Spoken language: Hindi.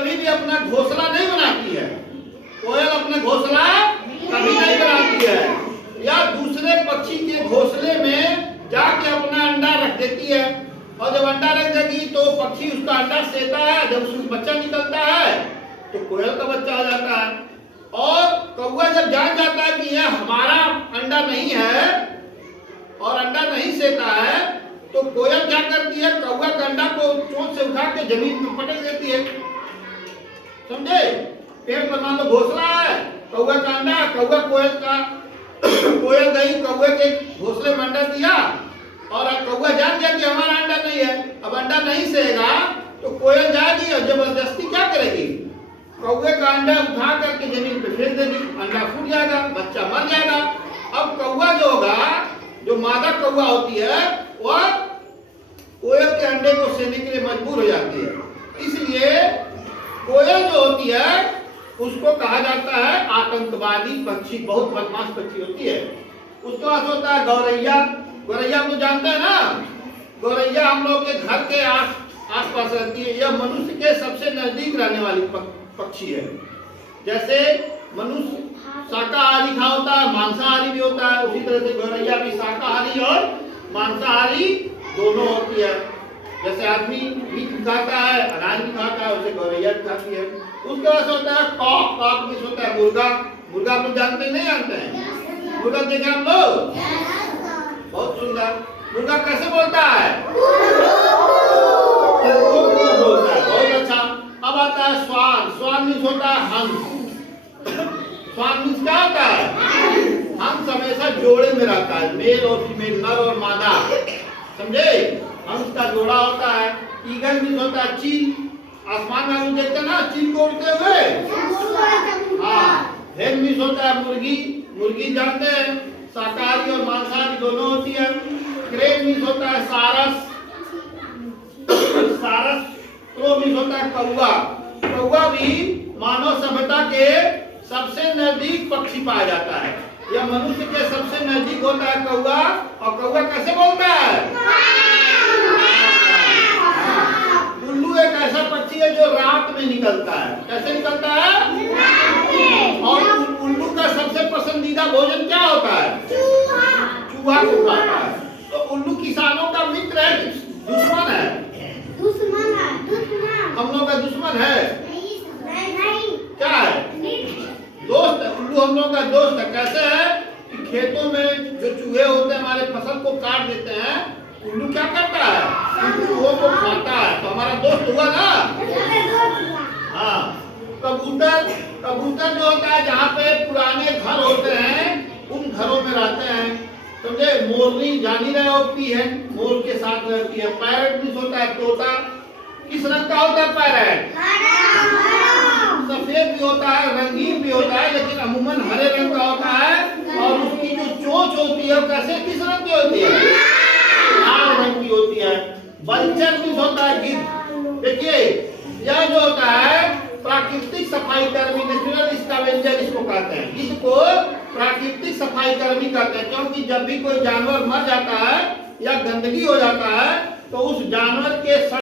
कभी भी अपना घोंसला नहीं बनाती है। कोयल अपना घोंसला कभी नहीं बनाती है, या दूसरे पक्षी के घोंसले में जाके अपना अंडा रख देती है। और जब अंडा रख देगी तो पक्षी उसका अंडा सेता है, जब उसमें बच्चा निकलता है तो कोयल का बच्चा हो जाता है। और कौवा जब जान जाता है कि यह हमारा अंडा नहीं है और अंडा नहीं सेता है, तो कोयल क्या करती है, कौवा का अंडा को चोंच से उठा के जमीन में पटक देती है। समझे? पेड़ पर मान लो घोंसला है, कौवा का अंडा, कौवा कोयल का कोयल गई कौवे के घोंसले में अंडा दिया, और अब कौवा जान गया कि हमारा अंडा नहीं है, अब अंडा नहीं सेगा तो कोयल जाएगी और जबरदस्ती क्या करेगी, कौवे का अंडा उठा करके जमीन पे फेंक देगी, अंडा फूट जाएगा, बच्चा मर जाएगा। अब कौवा जो होगा, जो मादा कौवा होती है, वह कोयल के अंडे को सेने के लिए मजबूर हो जाती है। इसलिए कोयल जो होती है उसको कहा जाता है आतंकवादी पक्षी, बहुत बदमाश पक्षी होती है। उसके बाद होता है गौरैया। गौरैया को जानते हैं ना? गौरैया हम लोग के घर के आस पास रहती है। यह मनुष्य के सबसे नजदीक रहने वाली पक्षी है। जैसे मनुष्य शाकाहारी खा होता है, मांसाहारी भी होता है, उसी तरह से गौरैया भी शाकाहारी और मांसाहारी दोनों होती है। जैसे आदमी मीट खाता है, अनाज भी खाता है, उसे गौरैया भी खाती है। उसके बाद होता है कॉक। कॉक भी होता है मुर्गा। मुर्गा आप लोग जानते नहीं जानते हैं? मुर्गा देखे हम लोग? बहुत सुंदर। मुर्गा कैसे बोलता है? बोलता है, बहुत अच्छा। अब आता है स्वान। स्वान मीन्स होता है हंस। स्वान मीन्स क्या होता है? हंस हमेशा जोड़े में रहता है, मेल और फीमेल, नर और मादा। समझे? हंस का जोड़ा होता है। ईगल मीन्स होता है चील। आसमान में हम देखते हैं ना चील को उड़ते हुए। हाँ, हेन मीन्स होता है मुर्गी। मुर्गी जानते हैं शाकाहारी और मांसाहारी दोनों होती है। क्रेन मीन्स होता है सारस। सारस। क्रो मीन्स होता है कौवा। कौवा भी मानव सभ्यता के सबसे नजदीक पक्षी पाया जाता है। यह मनुष्य के सबसे नजदीक होता है कौवा। और कौवा कैसे बोलता है? उल्लू एक ऐसा पक्षी है जो रात में निकलता है। कैसे निकलता है? और उल्लू का सबसे पसंदीदा भोजन क्या होता है? चूहा को खाता है। तो उल्लू किसानों का मित्र है कि दुश्मन है? दुश्मन है। दुश्मन हम लोग का दुश्मन है। नहीं। क्या है? दोस्त है। उल्लू हम लोग का दोस्त है। कैसे है कि खेतों में जो चूहे होते हैं हमारे फसल को काट देते हैं, उल्लू क्या करता है? उन चूहों को खाता है। तो हमारा दोस्त हुआ ना? हाँ। कबूतर। कबूतर जो होता है जहाँ पे पुराने घर होते हैं उन घरों में रहते हैं। समझे? मोरनी जान ही रहे हो, पीहन मोर के साथ रहती है। पैरट भी होता है तोता। किस रंग का होता है पैरट? सफेद भी होता है, रंगीन भी होता है, लेकिन अमूमन हरे रंग का होता है। और उसकी जो चोंच होती है कैसे किस रंग की होती है? लाल रंग की होती है। बल्चर भी होता है गिद्ध। देखिए यह जो होता है प्राकृतिक सफाई कर्मी, नेचुरल स्कैवेंजर इसको कहते हैं। गिद्ध को प्राकृतिक सफाई कर्मी कहते हैं, क्योंकि जब भी कोई जानवर मर जाता है या गंदगी हो जाता है तो उस जानवर के